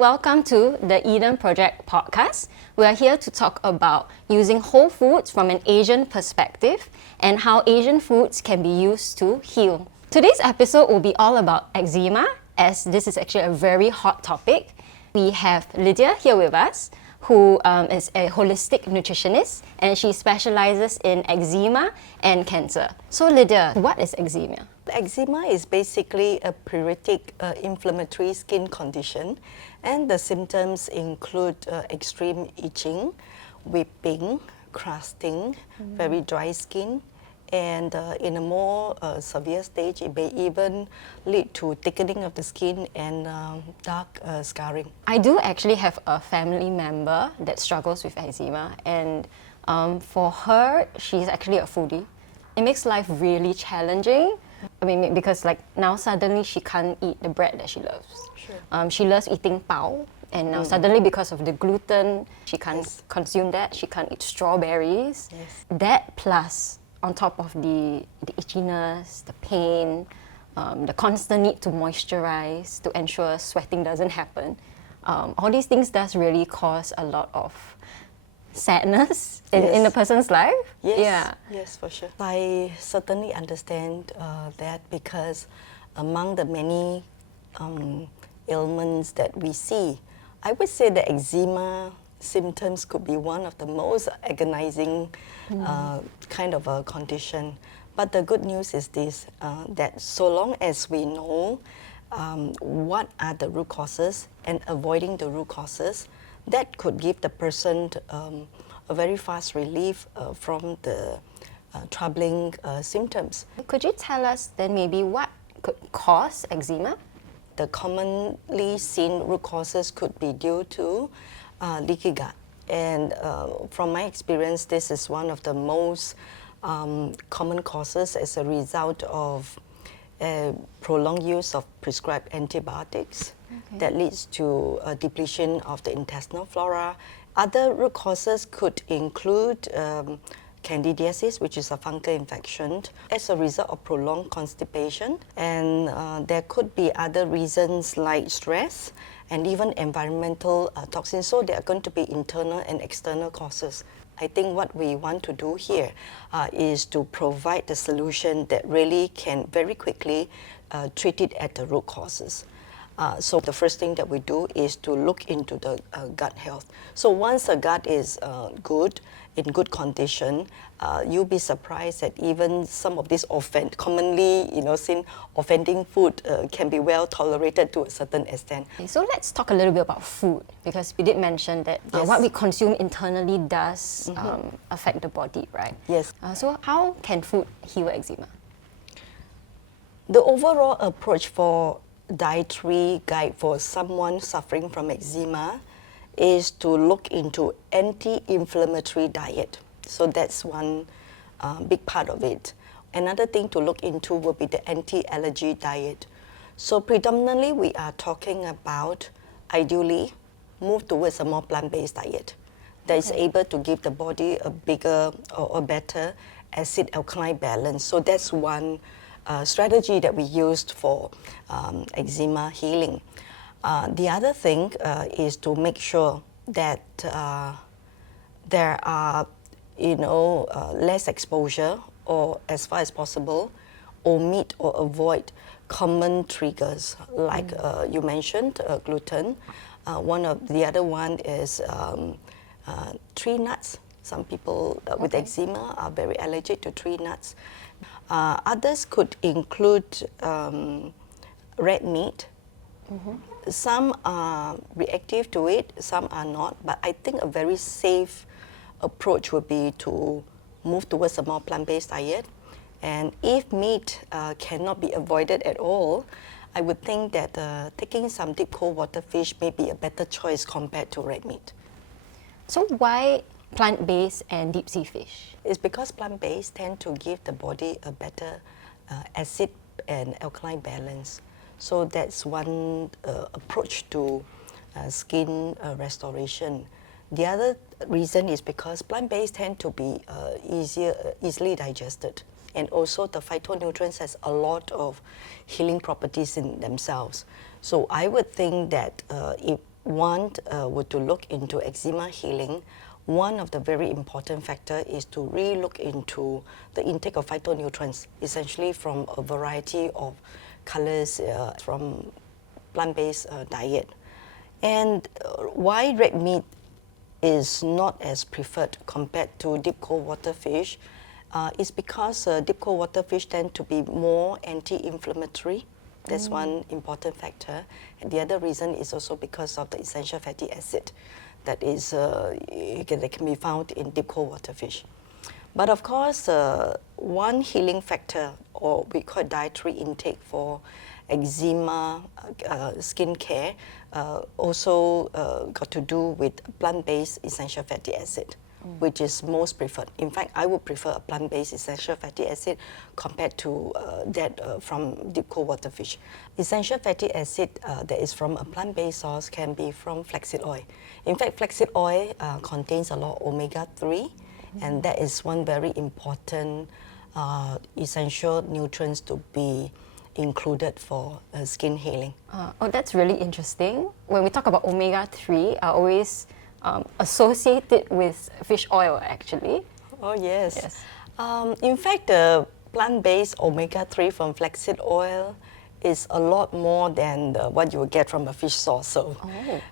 welcome to the Eden Project podcast. We are here to talk about using whole foods from an Asian perspective and how Asian foods can be used to heal. Today's episode will be all about eczema, as this is actually a very hot topic. We have Lydia here with us, who is a holistic nutritionist, and she specializes in eczema and cancer. So Lydia, what is eczema? Eczema is basically a pruritic inflammatory skin condition, and the symptoms include extreme itching, weeping, crusting, very dry skin, and in a more severe stage, it may even lead to thickening of the skin and dark scarring. I do actually have a family member that struggles with eczema, and for her, she's actually a foodie. It makes life really challenging. I mean, because like now suddenly she can't eat the bread that she loves. Sure. She loves eating pao, and now suddenly because of the gluten, she can't consume that. She can't eat strawberries. Yes. That plus on top of the itchiness, the pain, the constant need to moisturize to ensure sweating doesn't happen. All these things does really cause a lot of sadness in a person's life. Yes, yeah. Yes, for sure. I certainly understand that, because among the many ailments that we see, I would say the eczema symptoms could be one of the most agonizing kind of a condition. But the good news is this, that so long as we know what are the root causes and avoiding the root causes, that could give the person a very fast relief from the troubling symptoms. Could you tell us then maybe what could cause eczema? The commonly seen root causes could be due to leaky gut. And from my experience, this is one of the most common causes as a result of prolonged use of prescribed antibiotics. That leads to a depletion of the intestinal flora. Other root causes could include candidiasis, which is a fungal infection, as a result of prolonged constipation. And there could be other reasons like stress and even environmental toxins. So there are going to be internal and external causes. I think what we want to do here is to provide the solution that really can very quickly treat it at the root causes. So the first thing that we do is to look into the gut health. So once the gut is good, in good condition, you'll be surprised that even some of these commonly seen offending food can be well tolerated to a certain extent. So let's talk a little bit about food, because we did mention that what we consume internally does affect the body, right? Yes. So how can food heal eczema? The overall approach for dietary guide for someone suffering from eczema is to look into anti-inflammatory diet. So that's one big part of it. Another thing to look into will be the anti-allergy diet. So predominantly we are talking about, ideally, move towards a more plant-based diet that is able to give the body a bigger or a better acid-alkaline balance. So that's one strategy that we used for eczema healing. The other thing is to make sure that there are, less exposure, or as far as possible, omit or avoid common triggers like you mentioned, gluten. One of the other one is tree nuts. Some people with eczema are very allergic to tree nuts. Others could include red meat. Some are reactive to it, some are not, but I think a very safe approach would be to move towards a more plant-based diet. And if meat cannot be avoided at all, I would think that taking some deep cold water fish may be a better choice compared to red meat. So why plant-based and deep sea fish? It's because plant-based tend to give the body a better acid and alkaline balance. So that's one approach to skin restoration. The other reason is because plant-based tend to be easily digested. And also the phytonutrients has a lot of healing properties in themselves. So I would think that if were to look into eczema healing, one of the very important factor is to really look into the intake of phytonutrients, essentially from a variety of colors from plant-based diet. And why red meat is not as preferred compared to deep cold water fish is because deep cold water fish tend to be more anti-inflammatory. That's one important factor. And the other reason is also because of the essential fatty acid that is that can be found in deep cold water fish. But of course, one healing factor, or we call dietary intake for eczema skin care, also got to do with plant-based essential fatty acid, which is most preferred. In fact, I would prefer a plant-based essential fatty acid compared to that from deep cold water fish. Essential fatty acid that is from a plant-based source can be from flaxseed oil. In fact, flaxseed oil contains a lot of omega-3, and that is one very important essential nutrients to be included for skin healing. Oh, that's really interesting. When we talk about omega-3, I always associate it with fish oil, actually. Oh, yes. Yes. In fact, the plant-based omega-3 from flaxseed oil is a lot more than what you will get from a fish source. So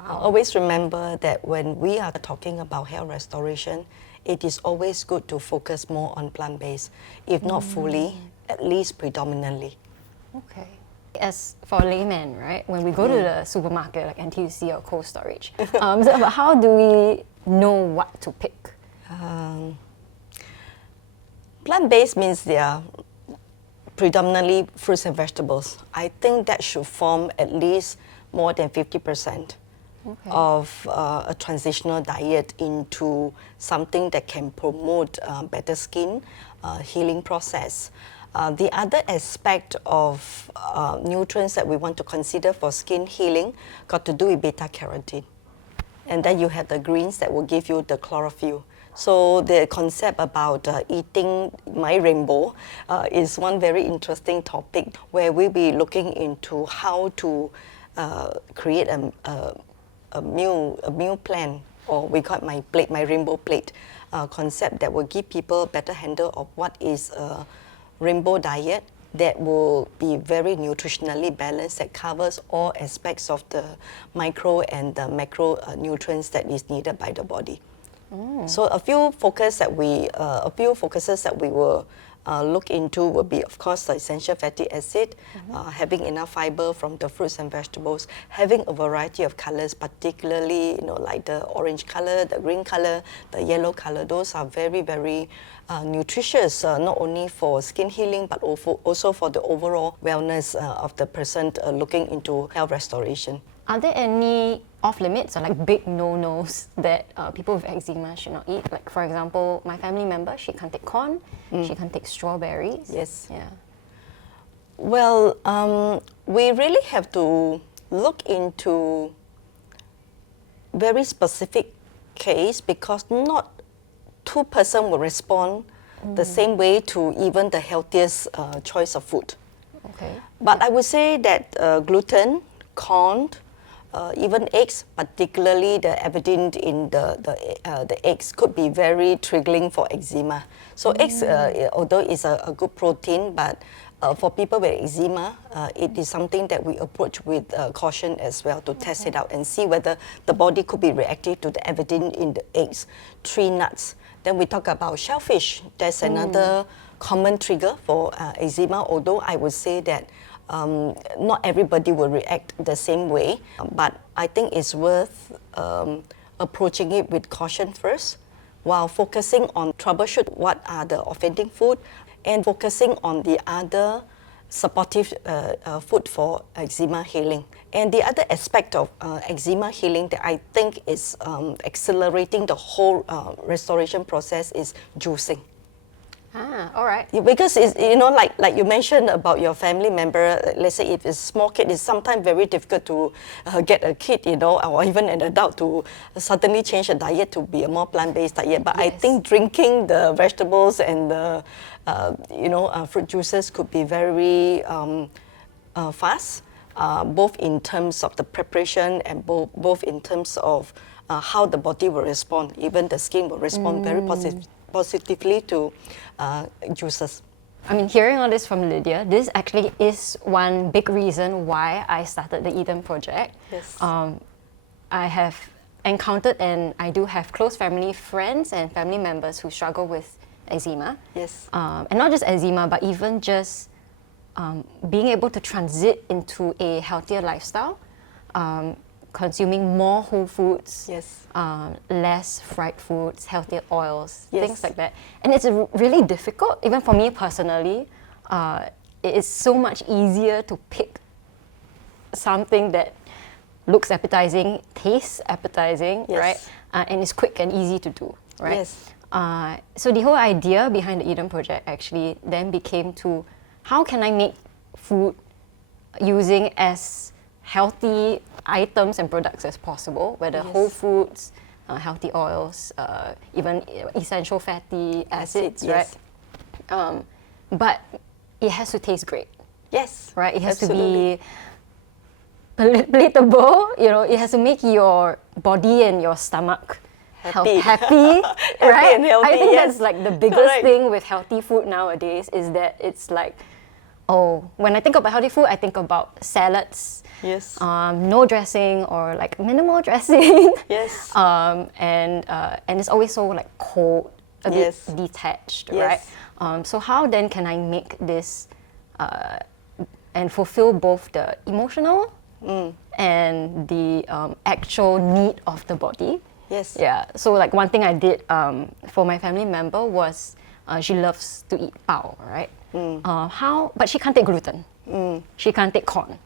always remember that when we are talking about health restoration, it is always good to focus more on plant-based, if not fully, at least predominantly. Okay. As for a layman, right, when we go to the supermarket, like NTUC or Cold Storage, so how do we know what to pick? Plant-based means they are predominantly fruits and vegetables. I think that should form at least more than 50% of a transitional diet into something that can promote better skin healing process. The other aspect of nutrients that we want to consider for skin healing got to do with beta-carotene. And then you have the greens that will give you the chlorophyll. So the concept about eating my rainbow is one very interesting topic where we'll be looking into how to create a meal plan, or we call it my rainbow plate concept that will give people a better handle of what is a rainbow diet that will be very nutritionally balanced, that covers all aspects of the micro and the macro nutrients that is needed by the body. So a few focuses that we will look into will be, of course, the essential fatty acid, having enough fiber from the fruits and vegetables, having a variety of colors, particularly like the orange color, the green color, the yellow color. Those are very, very nutritious, not only for skin healing but also for the overall wellness of the person looking into health restoration. Are there any off-limits or like big no-nos that people with eczema should not eat? Like, for example, my family member, she can't take corn, she can't take strawberries. Yes. Yeah. Well, we really have to look into very specific case, because not two person will respond the same way to even the healthiest choice of food. Okay. But I would say that gluten, corn, even eggs, particularly the avidin in the eggs, could be very triggering for eczema. So eggs, although it's a good protein, but for people with eczema, it is something that we approach with caution as well, to test it out and see whether the body could be reactive to the avidin in the eggs. Tree nuts. Then we talk about shellfish. That's another common trigger for eczema, although I would say that not everybody will react the same way, but I think it's worth approaching it with caution first, while focusing on troubleshoot what are the offending food, and focusing on the other supportive food for eczema healing. And the other aspect of eczema healing that I think is accelerating the whole restoration process is juicing. Ah, all right. Because it's, like you mentioned about your family member, let's say if it's a small kid, it's sometimes very difficult to get a kid, or even an adult to suddenly change a diet to be a more plant-based diet. But I think drinking the vegetables and the fruit juices could be very fast. both in terms of the preparation and both in terms of how the body will respond. Even the skin will respond very positively to juices. I mean, hearing all this from Lydia, this actually is one big reason why I started the Eden Project. Yes. I have encountered, and I do have close family friends and family members who struggle with eczema. Yes. And not just eczema, but even just being able to transit into a healthier lifestyle, consuming more whole foods, Yes. less fried foods, healthier oils, Yes. things like that. And it's really difficult, even for me personally. It is so much easier to pick something that looks appetizing, tastes appetizing, Yes. right? And is quick and easy to do, right? Yes. So the whole idea behind the Eden Project actually then became to, how can I make food using as healthy items and products as possible, whether Yes. whole foods, healthy oils, even essential fatty acids, yes. right? But it has to taste great, Yes. right? It has Absolutely. to be palatable, you know, it has to make your body and your stomach Happy. happy, right? and healthy, I think yes. that's like the biggest Correct. thing with healthy food nowadays is that it's like, oh, when I think about healthy food, I think about salads, Yes. no dressing or like minimal dressing. Yes. And it's always so like cold, a Yes. bit detached, Yes. right? So how then can I make this and fulfill both the emotional and the actual need of the body? Yes. Yeah. So like one thing I did for my family member was she loves to eat pao, right? But she can't take gluten. She can't take corn.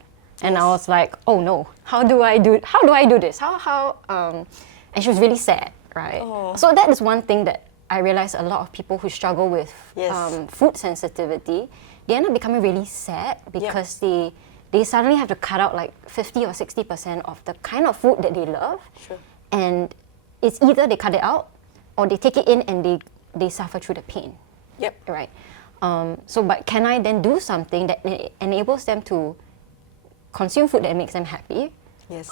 And I was like, oh no, how do I do this? And she was really sad, right? Oh. So that is one thing that I realized a lot of people who struggle with Yes. food sensitivity, they end up becoming really sad because they suddenly have to cut out like 50 or 60% of the kind of food that they love. Sure. And it's either they cut it out or they take it in and they suffer through the pain. Yep. Right. But can I then do something that enables them to consume food that makes them happy, Yes.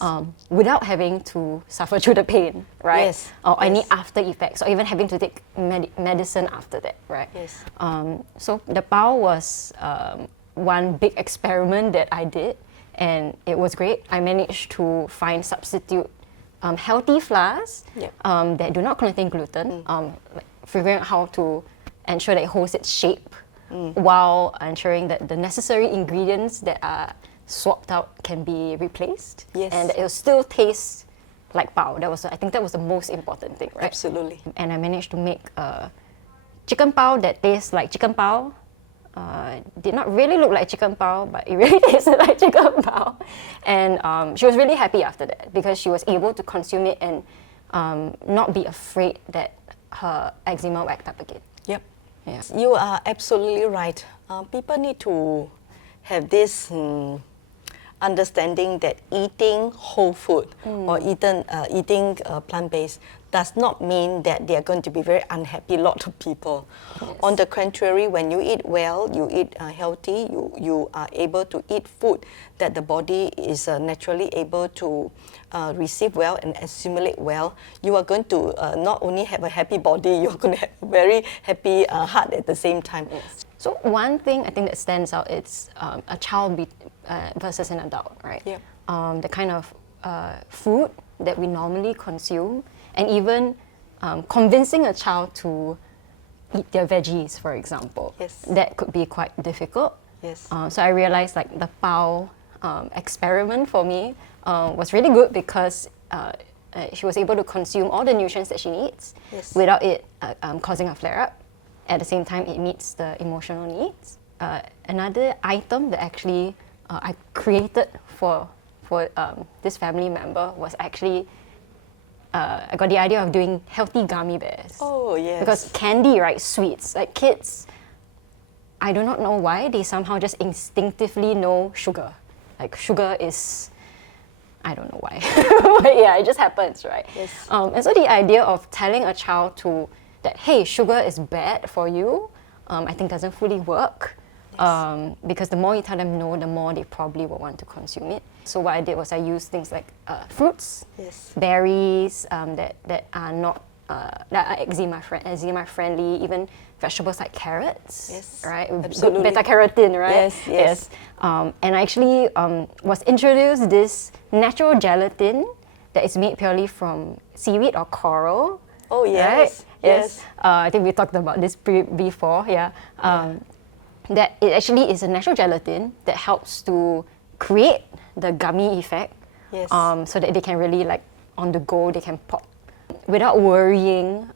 without having to suffer through the pain, right? Yes. Or any Yes. after effects, or even having to take medicine after that, right? Yes. So the pao was one big experiment that I did, and it was great. I managed to find substitute healthy flours Yep. that do not contain gluten, like figuring out how to ensure that it holds its shape while ensuring that the necessary ingredients that are swapped out can be replaced, Yes. and that it will still taste like pao. I think that was the most important thing, right? Absolutely. And I managed to make a chicken pao that tastes like chicken pao. Did not really look like chicken pao, but it really tasted like chicken pao. And she was really happy after that because she was able to consume it and not be afraid that her eczema will act up again. Yep. Yeah. You are absolutely right. People need to have this understanding that eating whole food or eating plant-based does not mean that they are going to be very unhappy lot of people. Yes. On the contrary, when you eat well, you eat healthy, you are able to eat food that the body is naturally able to receive well and assimilate well, you are going to not only have a happy body, you're going to have a very happy heart at the same time. Yes. So one thing I think that stands out is a child versus an adult, right? Yep. The kind of food that we normally consume, and even convincing a child to eat their veggies, for example. Yes. That could be quite difficult. Yes. So I realized like the pao experiment for me was really good because she was able to consume all the nutrients that she needs Yes. without it causing a flare-up. At the same time, it meets the emotional needs. Another item that actually I created for this family member was actually I got the idea of doing healthy gummy bears. Oh, yes. Because candy, right, sweets, like kids, I do not know why, they somehow just instinctively know sugar. Like sugar is, I don't know why. But yeah, it just happens, right? Yes. And so the idea of telling a child that, hey, sugar is bad for you, I think doesn't fully work. Because the more you tell them no, the more they probably will want to consume it. So what I did was I used things like fruits, Yes. berries that are not that are eczema friendly, even vegetables like carrots, Yes, right? With absolutely. good beta carotene, right? Yes. And I actually was introduced this natural gelatin that is made purely from seaweed or coral. Oh, yes, Right? yes. I think we talked about this before. Yeah. That it actually is a natural gelatin that helps to create the gummy effect. Yes. So that they can really like on the go, they can pop without worrying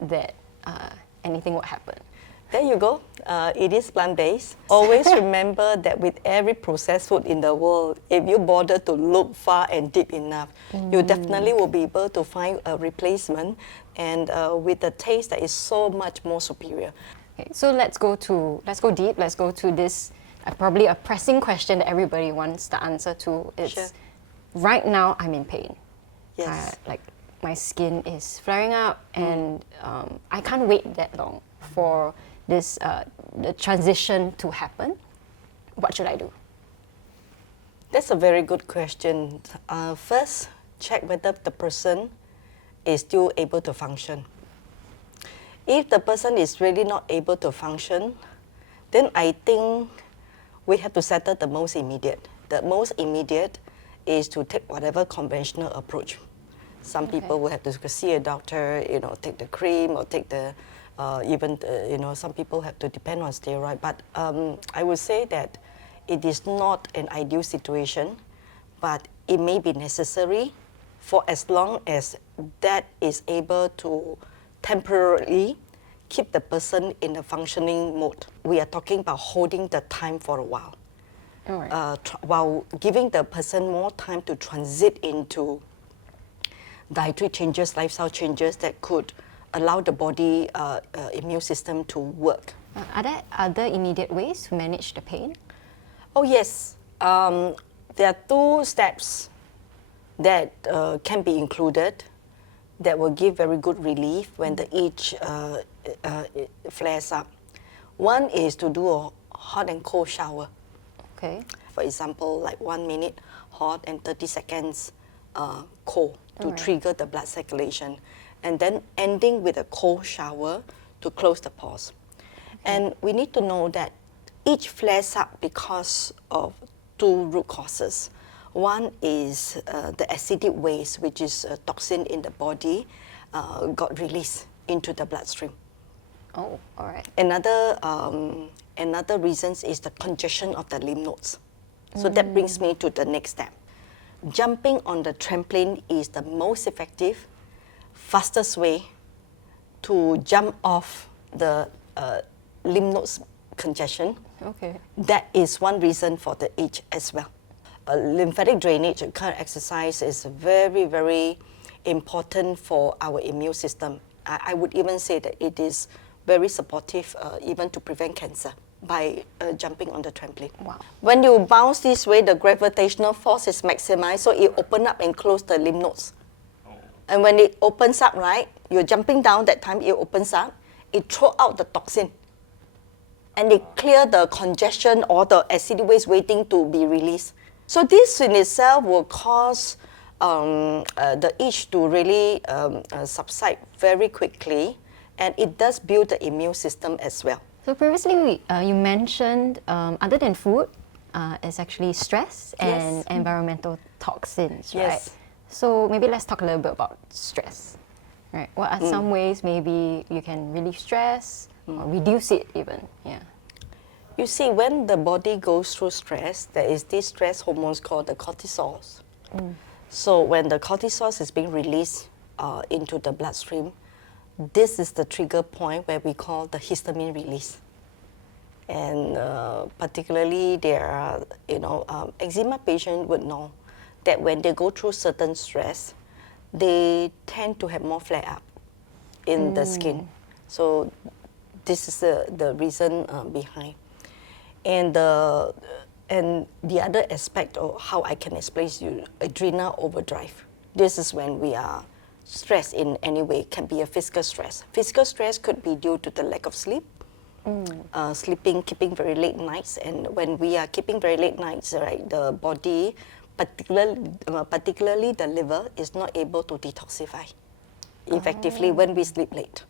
that anything would happen. There you go. It is plant-based. Always remember that with every processed food in the world, if you bother to look far and deep enough, you definitely will be able to find a replacement, and with a taste that is so much more superior. Okay, so let's go deep. Let's go to this probably a pressing question that everybody wants the answer to. It's Sure. right now I'm in pain. Yes. Like my skin is flaring up, and I can't wait that long for this the transition to happen. What should I do? That's a very good question. First, check whether the person is still able to function. If the person is really not able to function, then I think we have to settle the most immediate. The most immediate is to take whatever conventional approach. Some people will have to see a doctor, take the cream or take the, some people have to depend on steroid. But I would say that it is not an ideal situation, but it may be necessary for as long as that is able to temporarily keep the person in a functioning mode. We are talking about holding the time for a while, All right. while giving the person more time to transit into dietary changes, lifestyle changes that could allow the body immune system to work. Are there other immediate ways to manage the pain? Oh yes, there are 2 steps that can be included that will give very good relief when the itch flares up. One is to do a hot and cold shower. Okay. For example, like 1 minute hot and 30 seconds cold to Alright. trigger the blood circulation. And then ending with a cold shower to close the pores. And we need to know that each flares up because of 2 root causes. One is the acidic waste, which is a toxin in the body, got released into the bloodstream. Oh, all right. Another reason is the congestion of the lymph nodes. So that brings me to the next step. Jumping on the trampoline is the most effective, fastest way to jump off the lymph nodes congestion. Okay. That is one reason for the itch as well. Lymphatic drainage kind of exercise is very, very important for our immune system. I would even say that it is very supportive even to prevent cancer by jumping on the trampoline. Wow. When you bounce this way, the gravitational force is maximized, so it opens up and closes the lymph nodes. And when it opens up, right, you're jumping down, that time it opens up, it throws out the toxin. And it clears the congestion or the acidic waste waiting to be released. So this in itself will cause the itch to really subside very quickly, and it does build the immune system as well. So previously, you mentioned other than food, it's actually stress and Yes. environmental toxins, right? Yes. So maybe let's talk a little bit about stress, right? What are some ways maybe you can relieve stress or reduce it even? Yeah. You see, when the body goes through stress, there is this stress hormones called the cortisols. So when the cortisols is being released into the bloodstream, this is the trigger point where we call the histamine release. And particularly there are, eczema patients would know that when they go through certain stress, they tend to have more flare-up in the skin. So this is the reason behind. And the other aspect of how I can explain to you, adrenal overdrive. This is when we are stressed in any way. It can be a physical stress. Physical stress could be due to the lack of sleep, sleeping, keeping very late nights. And when we are keeping very late nights, right, the body, particularly the liver, is not able to detoxify effectively when we sleep late.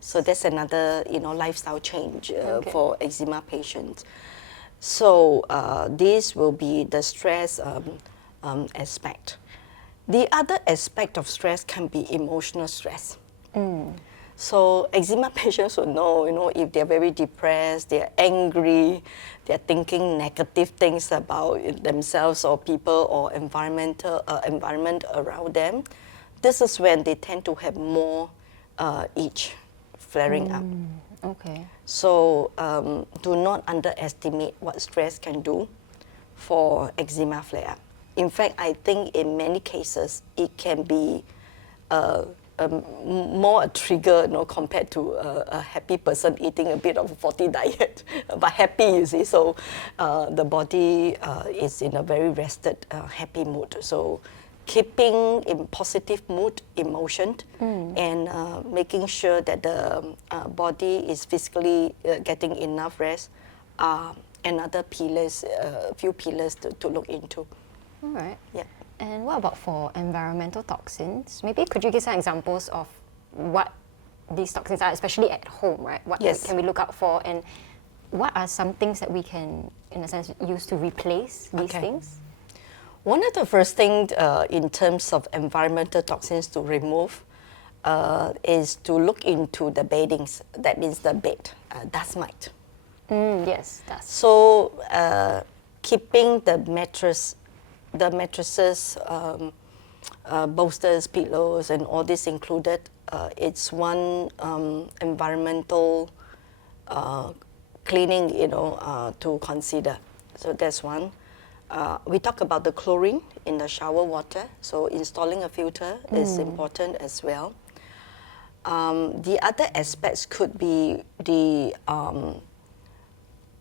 So that's another, lifestyle change for eczema patients. So this will be the stress aspect. The other aspect of stress can be emotional stress. So eczema patients will know, if they're very depressed, they're angry, they're thinking negative things about themselves or people or environment around them. This is when they tend to have more itch flaring up. Okay. So do not underestimate what stress can do for eczema flare-up. In fact, I think in many cases it can be more a trigger, compared to a happy person eating a bit of a faulty diet, but happy, you see. So the body is in a very rested, happy mood. So keeping in positive mood, emotion, and making sure that the body is physically getting enough rest are another pillars, few pillars to look into. All right. Yeah. And what about for environmental toxins? Maybe could you give some examples of what these toxins are, especially at home, right? What can we look out for, and what are some things that we can, in a sense, use to replace these things? One of the first things in terms of environmental toxins to remove is to look into the beddings. That means the bed, dust mite. Yes, dust. So keeping the mattresses, bolsters, pillows, and all this included, it's one environmental cleaning, to consider. So that's one. We talk about the chlorine in the shower water. So installing a filter is important as well. The other aspects could be the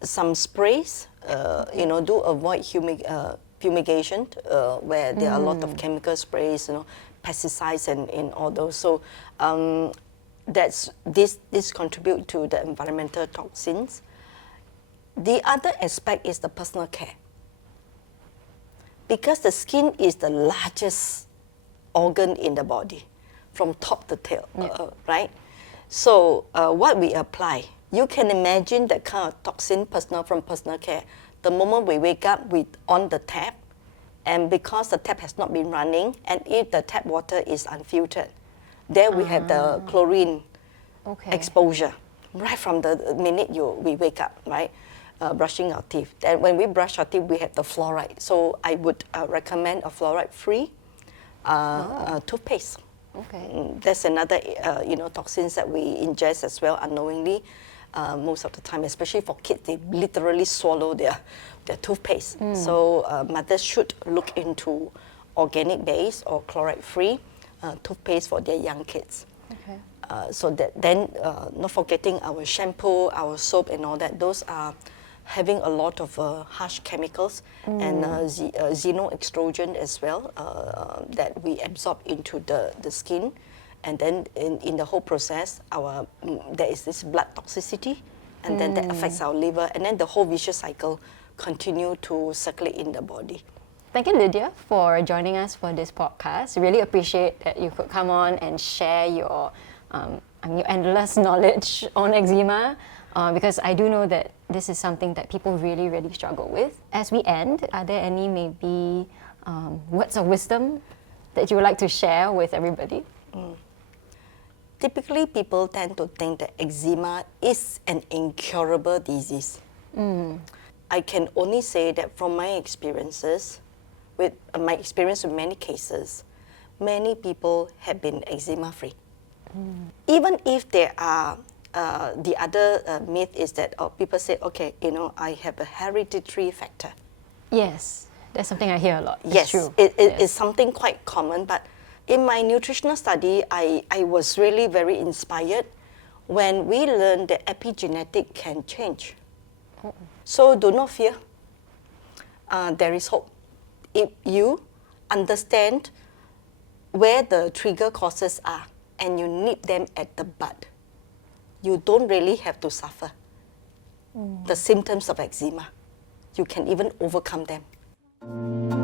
some sprays. Do avoid fumigation, where there are a lot of chemical sprays, pesticides and all those. So this contribute to the environmental toxins. The other aspect is the personal care. Because the skin is the largest organ in the body, from top to tail, right? So what we apply, you can imagine that kind of toxin from personal care. The moment we wake up, we on the tap, and because the tap has not been running, and if the tap water is unfiltered, there we have the chlorine exposure right from the minute we wake up, right? Brushing our teeth. Then when we brush our teeth, we have the fluoride. So I would recommend a fluoride-free toothpaste. That's another, toxins that we ingest as well unknowingly. Most of the time, especially for kids, they literally swallow their toothpaste. So mothers should look into organic-based or chloride-free toothpaste for their young kids. So that then, not forgetting our shampoo, our soap, and all that. Those are having a lot of harsh chemicals and xenoestrogen as well that we absorb into the skin. And then in the whole process, there is this blood toxicity, and then that affects our liver, and then the whole vicious cycle continue to circulate in the body. Thank you, Lydia, for joining us for this podcast. Really appreciate that you could come on and share your endless knowledge on eczema, because I do know that this is something that people really, really struggle with. As we end, are there any maybe words of wisdom that you would like to share with everybody? Typically, people tend to think that eczema is an incurable disease. I can only say that from my experiences, with many cases, many people have been eczema-free. Even if there are, the other myth is that people say, okay, I have a hereditary factor. Yes, that's something I hear a lot. Yes, it's true. It's something quite common, but in my nutritional study, I was really very inspired when we learned that epigenetic can change. So do not fear. There is hope. If you understand where the trigger causes are and you nip them at the bud, you don't really have to suffer. the symptoms of eczema. You can even overcome them.